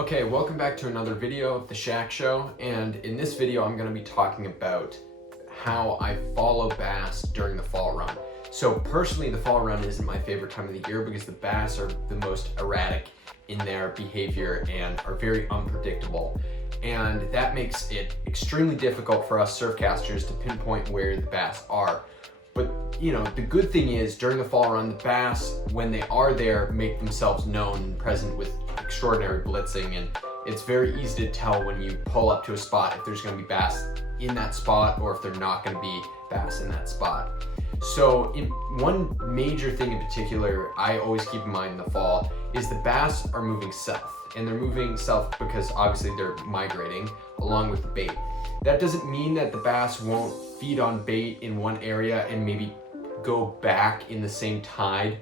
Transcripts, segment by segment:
Okay, welcome back to another video of The Shack Show, and in this video I'm going to be talking about how I follow bass during the fall run. So personally, the fall run isn't my favorite time of the year because the bass are the most erratic in their behavior and are very unpredictable. And that makes it extremely difficult for us surfcasters to pinpoint where the bass are. But you know, the good thing is during the fall run, the bass, when they are there, make themselves known and present with extraordinary blitzing, and it's very easy to tell when you pull up to a spot if there's going to be bass in that spot or if they're not going to be bass in that spot. So one major thing in particular I always keep in mind in the fall is the bass are moving south, and they're moving south because obviously they're migrating along with the bait. That doesn't mean that the bass won't feed on bait in one area and maybe go back in the same tide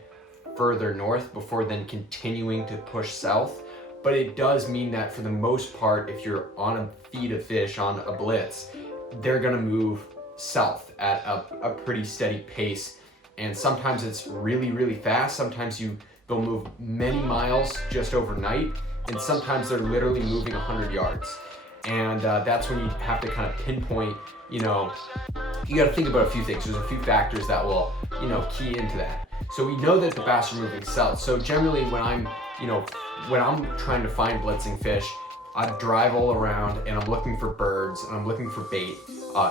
further north before then continuing to push south. But it does mean that for the most part, if you're on a feed of fish on a blitz, they're gonna move south at a pretty steady pace. And sometimes it's really, really fast. Sometimes they'll move many miles just overnight. And sometimes they're literally moving 100 yards. And that's when you have to kind of pinpoint, you know, you got to think about a few things. There's a few factors that will, you know, key into that. So we know that the bass are moving south. So generally when I'm trying to find blitzing fish, I drive all around and I'm looking for birds and I'm looking for bait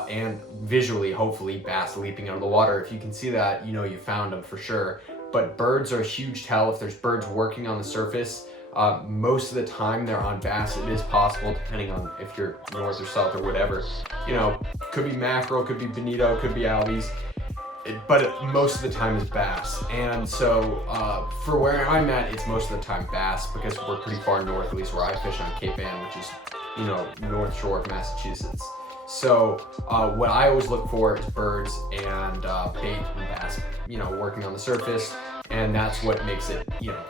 and visually, hopefully, bass leaping out of the water. If you can see that, you know you found them for sure. But birds are a huge tell. If there's birds working on the surface, most of the time they're on bass. It is possible, depending on if you're north or south or whatever. You know, could be mackerel, could be bonito, could be albies, but most of the time is bass. And so for where I'm at, it's most of the time bass because we're pretty far north, at least where I fish on Cape Ann, which is, you know, North Shore of Massachusetts. So what I always look for is birds and bait and bass, you know, working on the surface, and that's what makes it, you know,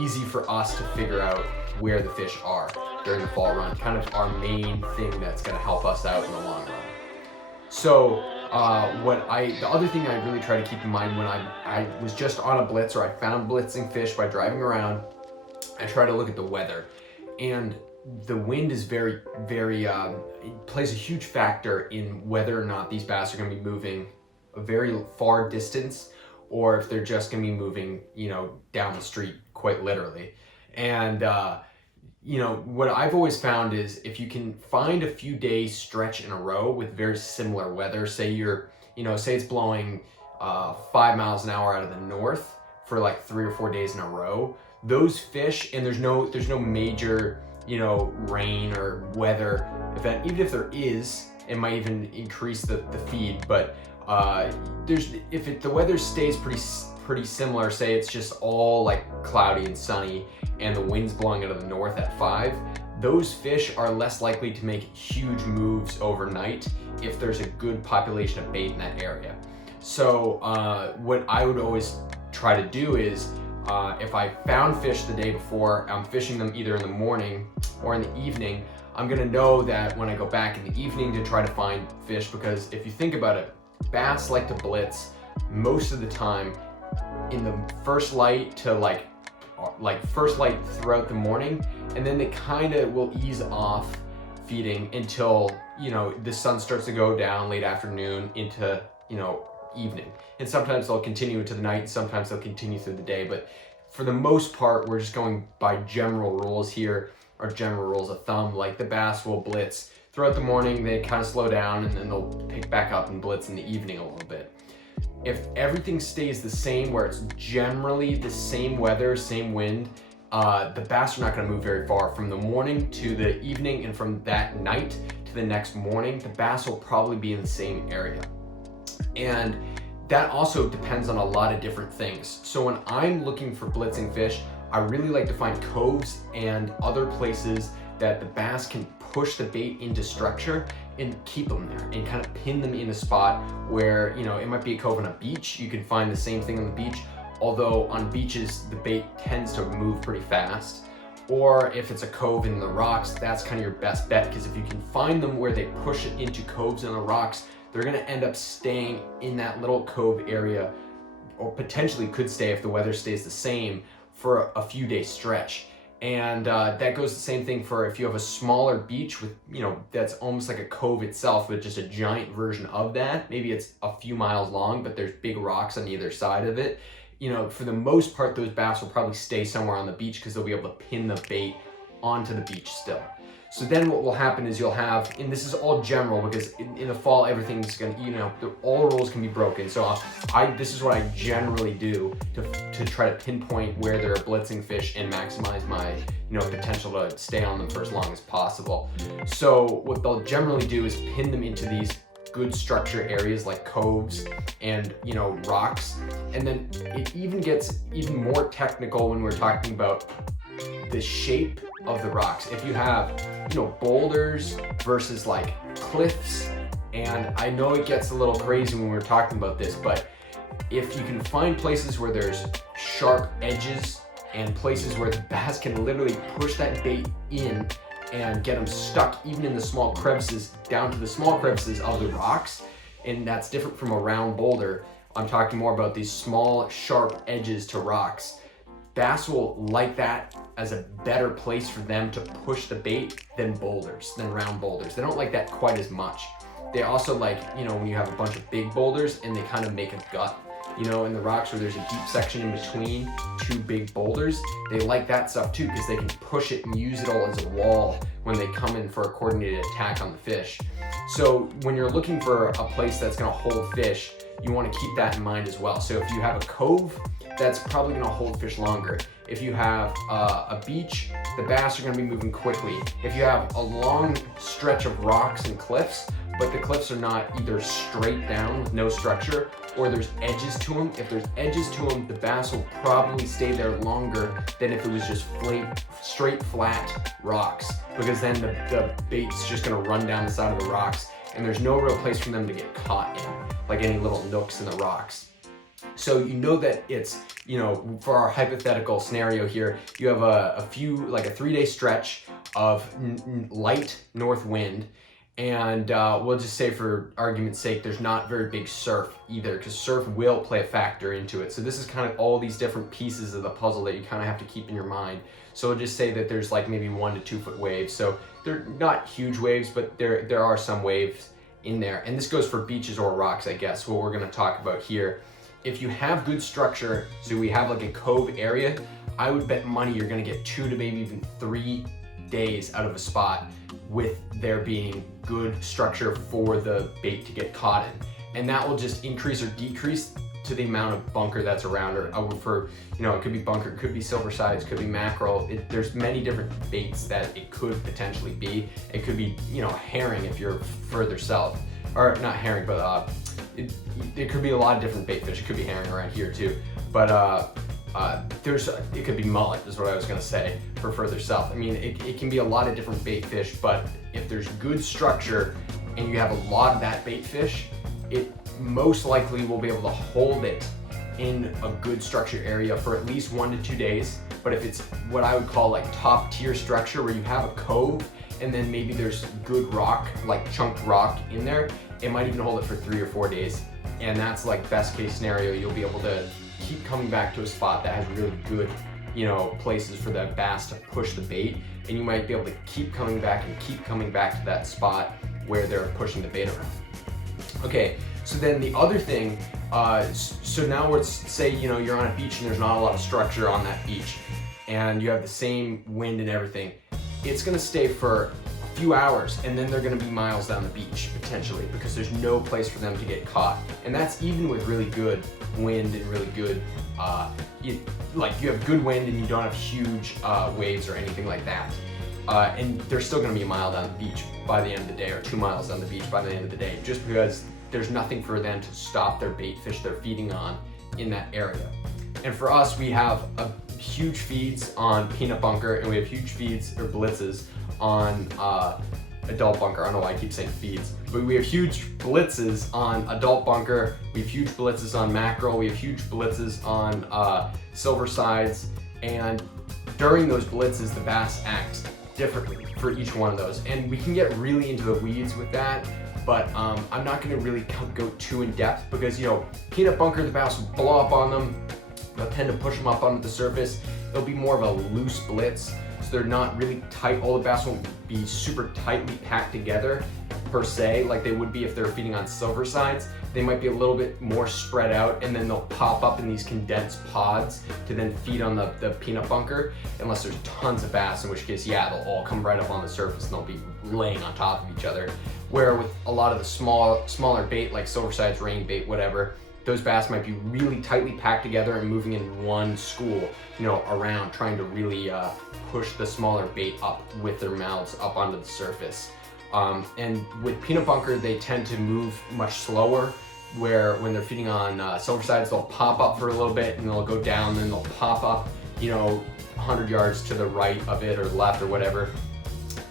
easy for us to figure out where the fish are during the fall run. Kind of our main thing that's going to help us out in the long run. So the other thing I really try to keep in mind when I was just on a blitz or I found blitzing fish by driving around, I try to look at the weather. And the wind is very, very, it plays a huge factor in whether or not these bass are going to be moving a very far distance or if they're just going to be moving, you know, down the street, quite literally. And, you know, what I've always found is if you can find a few days stretch in a row with very similar weather, say say it's blowing 5 miles an hour out of the north for like 3 or 4 days in a row, those fish, and there's no major, you know, rain or weather event. Even if there is, it might even increase the feed, but if the weather stays pretty similar, say it's just all like cloudy and sunny and the wind's blowing out of the north at 5, those fish are less likely to make huge moves overnight if there's a good population of bait in that area. So what I would always try to do is if I found fish the day before, I'm fishing them either in the morning or in the evening, I'm gonna know that when I go back in the evening to try to find fish, because if you think about it, bass like to blitz most of the time in the first light to like first light throughout the morning, and then they kind of will ease off feeding until, you know, the sun starts to go down late afternoon into, you know, evening. And sometimes they'll continue into the night, sometimes they'll continue through the day, but for the most part we're just going by general rules here, or general rules of thumb. Like the bass will blitz throughout the morning, they kind of slow down, and then they'll pick back up and blitz in the evening a little bit. If everything stays the same, where it's generally the same weather, same wind, the bass are not going to move very far. From the morning to the evening, and from that night to the next morning, the bass will probably be in the same area. And that also depends on a lot of different things. So when I'm looking for blitzing fish, I really like to find coves and other places that the bass can push the bait into structure and keep them there and kind of pin them in a spot where, you know, it might be a cove on a beach. You can find the same thing on the beach, although on beaches the bait tends to move pretty fast. Or if it's a cove in the rocks, that's kind of your best bet, because if you can find them where they push it into coves in the rocks, they're going to end up staying in that little cove area, or potentially could stay if the weather stays the same, for a few day stretch. And that goes the same thing for if you have a smaller beach with, that's almost like a cove itself with just a giant version of that. Maybe it's a few miles long, but there's big rocks on either side of it. For the most part, those bass will probably stay somewhere on the beach because they'll be able to pin the bait onto the beach still. So then what will happen is you'll have, and this is all general because in the fall, everything's gonna, all rules can be broken. So this is what I generally do to try to pinpoint where there are blitzing fish and maximize my, potential to stay on them for as long as possible. So what they'll generally do is pin them into these good structure areas like coves and, rocks. And then it even gets even more technical when we're talking about the shape of the rocks. If you have, boulders versus like cliffs, and I know it gets a little crazy when we're talking about this, but if you can find places where there's sharp edges and places where the bass can literally push that bait in and get them stuck even in the small crevices, down to the small crevices of the rocks, and that's different from a round boulder. I'm talking more about these small, sharp edges to rocks. Bass will like that as a better place for them to push the bait than round boulders. They don't like that quite as much. They also like, when you have a bunch of big boulders and they kind of make a gut, in the rocks where there's a deep section in between two big boulders, they like that stuff too because they can push it and use it all as a wall when they come in for a coordinated attack on the fish. So when you're looking for a place that's gonna hold fish, you wanna keep that in mind as well. So if you have a cove, that's probably gonna hold fish longer. If you have a beach, the bass are gonna be moving quickly. If you have a long stretch of rocks and cliffs, but the cliffs are not either straight down with no structure or there's edges to them. If there's edges to them, the bass will probably stay there longer than if it was just straight flat rocks, because then the bait's just gonna run down the side of the rocks and there's no real place for them to get caught in, like any little nooks in the rocks. So that it's, for our hypothetical scenario here, you have a 3-day stretch of light north wind, and we'll just say for argument's sake, there's not very big surf either, because surf will play a factor into it. So this is kind of all these different pieces of the puzzle that you kind of have to keep in your mind. So we'll just say that there's like maybe 1 to 2 foot waves. So they're not huge waves, but there are some waves in there. And this goes for beaches or rocks, I guess, what we're gonna talk about here. If you have good structure, so we have like a cove area, I would bet money you're gonna get 2 to maybe even 3 days out of a spot with there being good structure for the bait to get caught in. And that will just increase or decrease to the amount of bunker that's around, or for, it could be bunker, it could be silver sides, could be mackerel. There's many different baits that it could potentially be. It could be, herring if you're further south, or not herring, but it could be a lot of different bait fish. It could be herring around here too, but it could be mullet is what I was gonna say for further south. I mean, it can be a lot of different bait fish, but if there's good structure and you have a lot of that bait fish, it most likely will be able to hold it in a good structure area for at least 1 to 2 days. But if it's what I would call like top tier structure, where you have a cove and then maybe there's good rock, like chunked rock in there, it might even hold it for 3 or 4 days. And that's like best case scenario. You'll be able to keep coming back to a spot that has really good, places for the bass to push the bait. And you might be able to keep coming back to that spot where they're pushing the bait around. Okay, so then the other thing, so now let's say, you're on a beach and there's not a lot of structure on that beach and you have the same wind and everything. It's gonna stay for a few hours and then they're gonna be miles down the beach potentially, because there's no place for them to get caught. And that's even with really good wind and really good, you have good wind and you don't have huge waves or anything like that. And they're still gonna be a mile down the beach by the end of the day, or 2 miles down the beach by the end of the day, just because there's nothing for them to stop their bait fish they're feeding on in that area. And for us, we have huge feeds on peanut bunker, and we have huge feeds or blitzes on adult bunker. I don't know why I keep saying feeds, but we have huge blitzes on adult bunker. We have huge blitzes on mackerel. We have huge blitzes on silver sides. And during those blitzes, the bass act differently for each one of those. And we can get really into the weeds with that, but I'm not gonna really go too in depth, because peanut bunker, the bass will blow up on them. They'll tend to push them up onto the surface. It'll be more of a loose blitz. So they're not really tight. All the bass won't be super tightly packed together per se, like they would be if they're feeding on silver sides. They might be a little bit more spread out, and then they'll pop up in these condensed pods to then feed on the peanut bunker, unless there's tons of bass, in which case, yeah, they'll all come right up on the surface and they'll be laying on top of each other. Where with a lot of the smaller bait, like silver sides, rain bait, whatever, those bass might be really tightly packed together and moving in one school, you know, around, trying to really push the smaller bait up with their mouths up onto the surface. And with peanut bunker, they tend to move much slower, where when they're feeding on silver sides, they'll pop up for a little bit and they'll go down, then they'll pop up, you know, 100 yards to the right of it or left or whatever.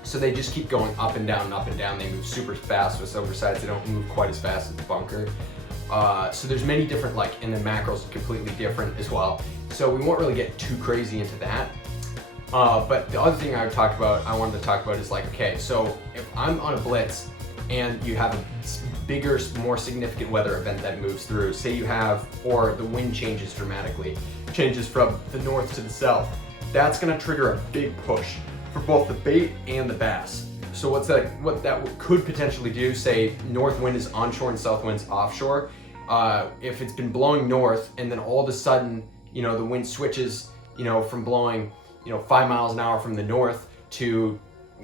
So they just keep going up and down and up and down. They move super fast. With silver sides, they don't move quite as fast as the bunker. So there's many different, like, and the mackerel's completely different as well. So we won't really get too crazy into that. But the other thing I wanted to talk about is like, okay, so if I'm on a blitz and you have a bigger, more significant weather event that moves through, say you have, or the wind changes dramatically, changes from the north to the south, that's gonna trigger a big push for both the bait and the bass. So what that could potentially do, say north wind is onshore and south wind's offshore, if it's been blowing north and then all of a sudden, you know, the wind switches, you know, from blowing, you know, 5 miles an hour from the north to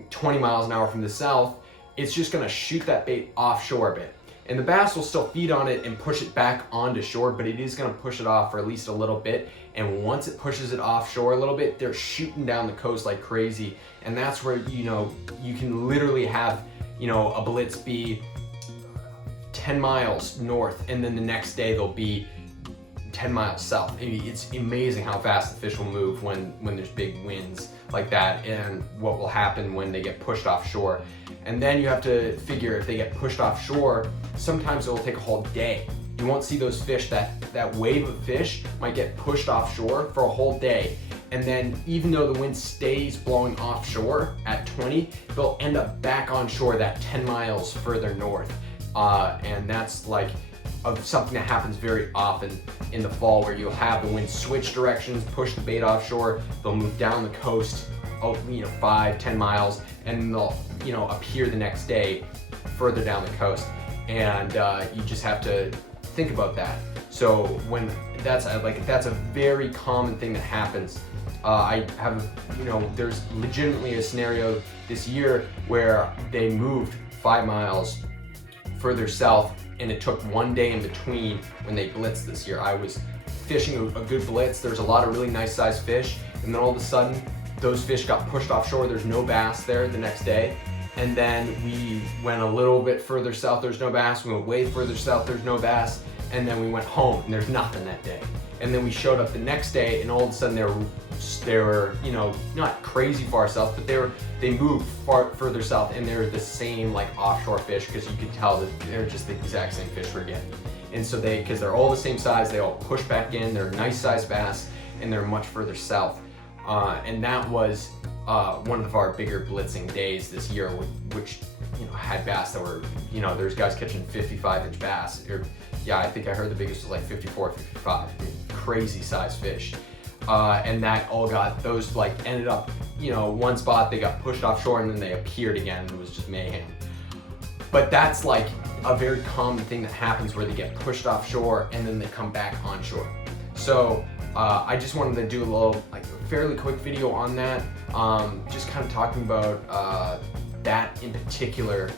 20 miles an hour from the south, it's just gonna shoot that bait offshore a bit. And the bass will still feed on it and push it back onto shore, but it is gonna push it off for at least a little bit. And once it pushes it offshore a little bit, they're shooting down the coast like crazy. And that's where, you know, you can literally have, you know, a blitz be 10 miles north, and then the next day they'll be 10 miles south. It's amazing how fast the fish will move when there's big winds like that, and what will happen when they get pushed offshore. And then you have to figure, if they get pushed offshore, sometimes it will take a whole day. You won't see those fish, that wave of fish might get pushed offshore for a whole day. And then even though the wind stays blowing offshore at 20, they'll end up back on shore that 10 miles further north. And that's like something that happens very often in the fall, where you'll have the wind switch directions, push the bait offshore, they'll move down the coast, 5-10 miles, and they'll, you know, appear the next day further down the coast. And you just have to think about that. So when that's a very common thing that happens. I have, you know, there's legitimately a scenario this year where they moved 5 miles further south, and it took one day in between when they blitzed this year. I was fishing a good blitz. There's a lot of really nice sized fish, and then all of a sudden those fish got pushed offshore. There's no bass there the next day. And then we went a little bit further south, there's no bass. We went way further south, there's no bass. And then we went home and there's nothing that day. And then we showed up the next day, and all of a sudden they were, you know, not crazy far south, but they moved further south, and they're the same like offshore fish, because you could tell that they're just the exact same fish we're getting. And so because they're all the same size, they all push back in, they're nice sized bass, and they're much further south. And that was one of our bigger blitzing days this year, which, you know, had bass that were, you know, there's guys catching 55-inch bass. Yeah, I think I heard the biggest was like 54, 55, crazy size fish. And that all those ended up, you know, one spot, they got pushed offshore and then they appeared again, and it was just mayhem. But that's like a very common thing that happens, where they get pushed offshore and then they come back onshore. So I just wanted to do a little, fairly quick video on that, just kind of talking about that in particular,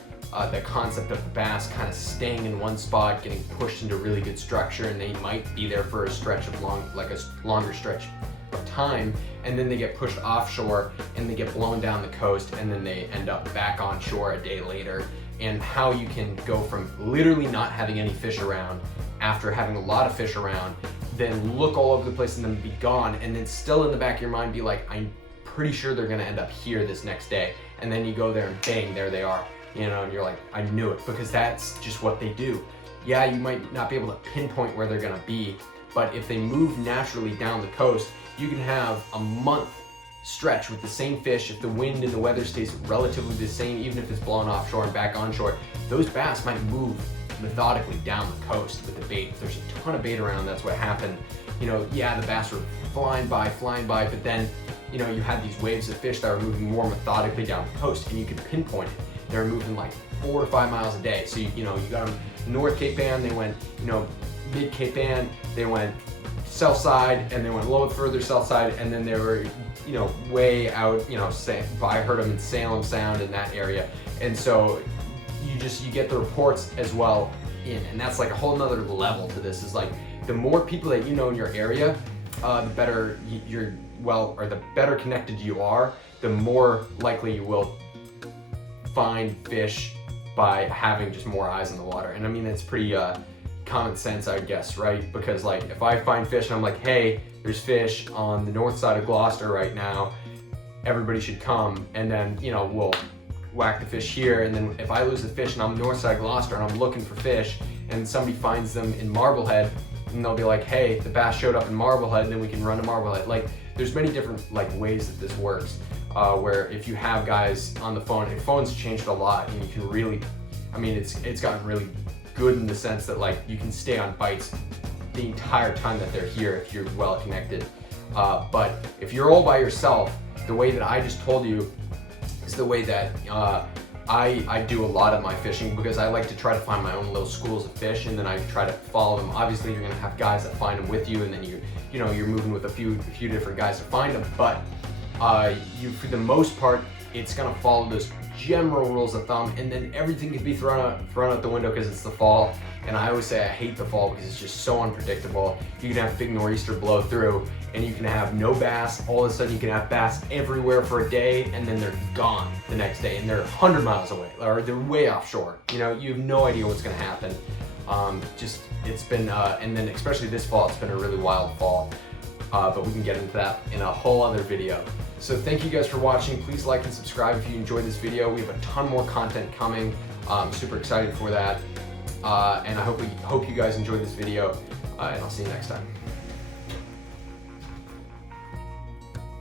the concept of the bass kind of staying in one spot, getting pushed into really good structure, and they might be there for a stretch of a longer stretch of time, and then they get pushed offshore and they get blown down the coast, and then they end up back on shore a day later. And how you can go from literally not having any fish around, after having a lot of fish around, then look all over the place and then be gone, and then still in the back of your mind be like, I'm pretty sure they're gonna end up here this next day. And then you go there and bang, there they are. You know, and you're like, I knew it, because that's just what they do. Yeah, you might not be able to pinpoint where they're gonna be, but if they move naturally down the coast, you can have a month stretch with the same fish. If the wind and the weather stays relatively the same, even if it's blown offshore and back onshore, those bass might move methodically down the coast with the bait. If there's a ton of bait around, that's what happened. You know, yeah, the bass were flying by, but then you know, you had these waves of fish that were moving more methodically down the coast, and you could pinpoint it. They were moving like 4 to 5 miles a day. So you know, you got them North Cape Ann, they went, you know, Mid Cape Ann, they went south side, and they went a little bit further south side, and then they were, you know, way out, you know, I heard them in Salem Sound in that area. And so you get the reports as well in, and that's like a whole nother level to this. Is like, the more people that you know in your area, the better the better connected you are, the more likely you will find fish by having just more eyes in the water. And I mean, it's pretty common sense, I guess, right? Because like, if I find fish and I'm like, hey, there's fish on the north side of Gloucester right now, everybody should come, and then, you know, we'll whack the fish here. And then if I lose the fish and I'm north side of Gloucester and I'm looking for fish and somebody finds them in Marblehead, and they'll be like, hey, the bass showed up in Marblehead, and then we can run to Marblehead. Like, there's many different like ways that this works, where if you have guys on the phone, and phones changed a lot, and you can really, I mean, it's gotten really good in the sense that like you can stay on bites the entire time that they're here if you're well connected. But if you're all by yourself, the way that I just told you is the way that I do a lot of my fishing, because I like to try to find my own little schools of fish, and then I try to follow them. Obviously, you're gonna have guys that find them with you, and then you know, you're moving with a few different guys to find them. But for the most part, it's gonna follow those general rules of thumb, and then everything can be thrown out the window because it's the fall. And I always say I hate the fall because it's just so unpredictable. You can have a big nor'easter blow through, and you can have no bass. All of a sudden you can have bass everywhere for a day, and then they're gone the next day, and they're 100 miles away, or they're way offshore. You know, you have no idea what's gonna happen. It's been, and then especially this fall, it's been a really wild fall. But we can get into that in a whole other video. So thank you guys for watching. Please like and subscribe if you enjoyed this video. We have a ton more content coming. I'm super excited for that. And I hope you guys enjoyed this video, and I'll see you next time.